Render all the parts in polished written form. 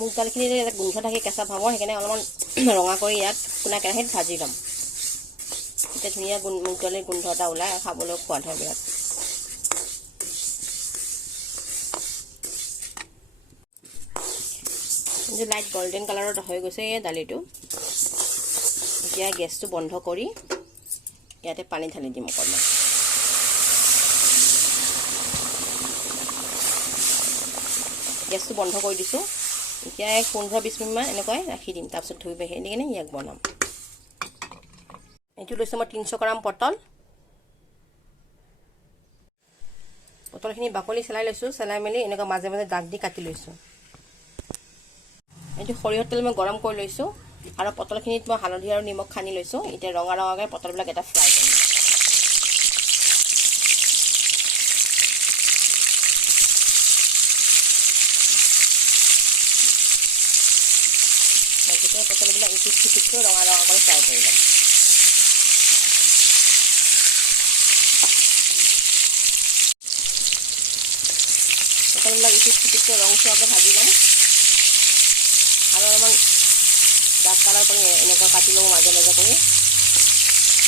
মুগ দালখিনি এটা গোন্ধ থাকে কেঁচা ভাৱৰ, সেইকাৰণে অলপমান ৰঙা কৰি ইয়াত কোনা কেৰাহীত ভাজি ল'ম। এতিয়া ধুনীয়া মুগ দালিৰ গোন্ধ এটা ওলাই আৰু খাবলৈ সোৱাদ হয় বিৰাট। লাইট গল্ডেন কালাৰত হৈ গৈছে এই দালিটো। এতিয়া গেছটো বন্ধ কৰি ইয়াতে পানী ঢালি দিম অকণমান। গেছটো বন্ধ কৰি দিছোঁ। এতিয়া 15-20 মিনিটমান এনেকৈ ৰাখি দিম, তাৰপিছত ধুই বাহি দি কিনে ইয়াক বনাম। এইটো লৈছোঁ মই 300 গ্ৰাম পটল। পটলখিনি বাকলি চেলাই লৈছোঁ, চেলাই মেলি এনেকুৱা মাজে মাজে দাগ দি কাটি লৈছোঁ। এইটো সৰিয়হৰ তেল মই গৰম কৰি লৈছোঁ আৰু পটলখিনিত মই হালধি আৰু নিমখ সানি লৈছোঁ। এতিয়া ৰঙা ৰঙাকৈ পটলবিলাক এটা ফ্ৰাই কৰিম। গোটেই পটলবিলাক ইটিক সিটিককৈ ৰঙা ৰঙা কৰি ফ্ৰাই কৰি ল'ম। পটলবিলাক ইটিক সিটিককৈ ৰং চোৱাকৈ ভাজি ল'ম আৰু অলপমান ডাৰ্ক কালাৰ কৰি এনেকুৱা কাটি লওঁ মাজে মাজে কৰি।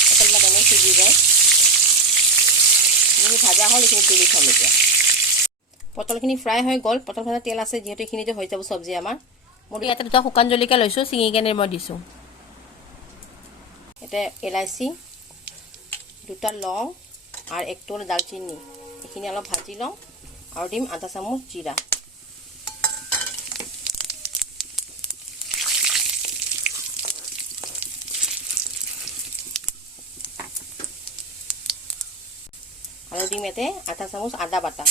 পটলবিলাক এনেই সিজি যায়। যিখিনি ভাজা হ'ল এইখিনি তুলি থ'ম এতিয়া। পটলখিনি ফ্ৰাই হৈ গ'ল। পটল ভাজা তেল আছে যিহেতু এইখিনিতে হৈ যাব চব্জি আমাৰ। মই ইয়াতে 2টা শুকান জলকীয়া লৈছোঁ, ছিঙি কেনে মই দিছোঁ। ইয়াতে ইলাচি, 2টা লং আৰু 1 টুকুৰা দালচিনি, এইখিনি অলপ ভাজি লওঁ আৰু দিম আধা চামুচ জিৰা। আৰু দিম ইয়াতে আধা চামুচ আদা বাটা।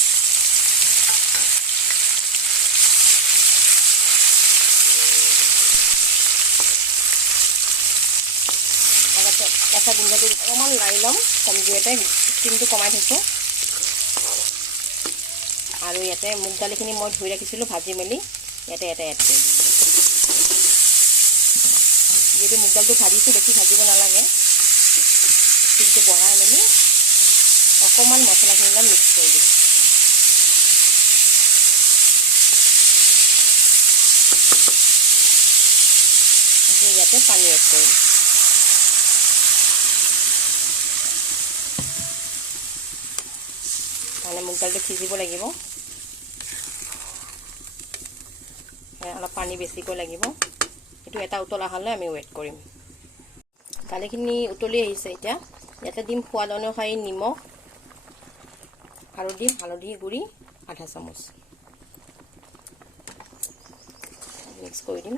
কেঁচা গোন্ধটো অকণমান লাৰি ল'ম। চব্জি ইয়াতে ষ্টিমটো কমাই থৈছোঁ। আৰু ইয়াতে মুগ দালিখিনি মই ধুই ৰাখিছিলোঁ ভাজি মেলি ইয়াতে এড কৰি দিম। যিহেতু মুগ দালিটো ভাজিছোঁ, বেছি ভাজিব নালাগে। ষ্টিমটো বঢ়াই মেলি অকণমান মছলাখিনি অলপ মিক্স কৰি দিম। ইয়াতে পানী এড কৰিম। মানে মুগ দালিটো সিজিব লাগিব, অলপ পানী বেছিকৈ লাগিব। এইটো এটা উতল অহালৈ আমি ৱেইট কৰিম। দালিখিনি উতলি আহিছে। এতিয়া ইয়াতে দিম সোৱাদ অনুসৰি নিমখ আৰু দিম হালধি গুড়ি আধা চামুচ। মিক্স কৰি দিম।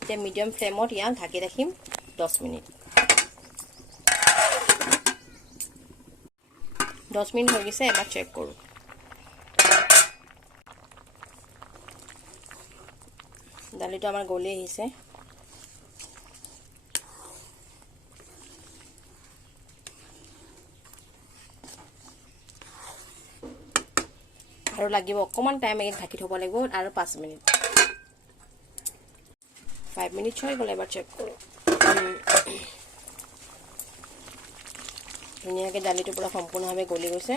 এতিয়া মিডিয়াম ফ্লেমত ইয়াক ঢাকি ৰাখিম 10 মিনিট। 10 মিনিট হৈ গৈছে, এবাৰ চেক কৰোঁ। দালিটো আমাৰ গলি আহিছে। আৰু লাগিব অকণমান টাইম ঢাকি থ'ব লাগিব আৰু 5 মিনিট। 5 মিনিট হৈ গ'ল, এবাৰ চেক কৰোঁ। ধুনীয়াকৈ দালিটো পূৰা সম্পূৰ্ণভাৱে গলি গৈছে।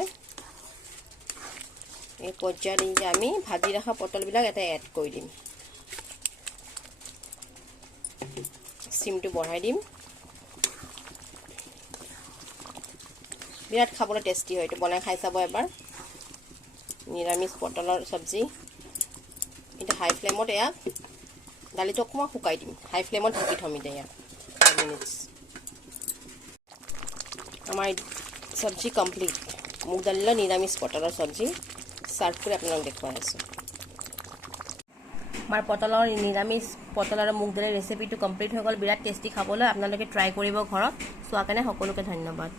এই পৰ্যায়ত আমি ভাজি ৰখা পটলবিলাক ইয়াতে এড কৰি দিম। ষ্টিমটো বঢ়াই দিম। বিৰাট খাবলৈ টেষ্টি হয়। এইটো বনাই খাই চাব এবাৰ। নিৰামিষ পটলৰ চব্জি। এতিয়া হাই ফ্লেমত ইয়াক দালিটো অকণমান শুকাই দিম। হাই ফ্লেমত ঢাকি থ'ম এতিয়া ইয়াক 5 মিনিটছ। আমাৰ চব্জি কমপ্লিট। মুগ দালিৰ নিৰামিষ পটলৰ চব্জি চাৰ্ভ কৰি আপোনালোকক দেখুৱাই আছোঁ। আমাৰ পটলৰ নিৰামিষ পটল আৰু মুগ দালিৰ ৰেচিপিটো কমপ্লিট হৈ গ'ল। বিৰাট টেষ্টি খাবলৈ। আপোনালোকে ট্ৰাই কৰিব ঘৰত। চোৱাৰ কাৰণে সকলোকে ধন্যবাদ।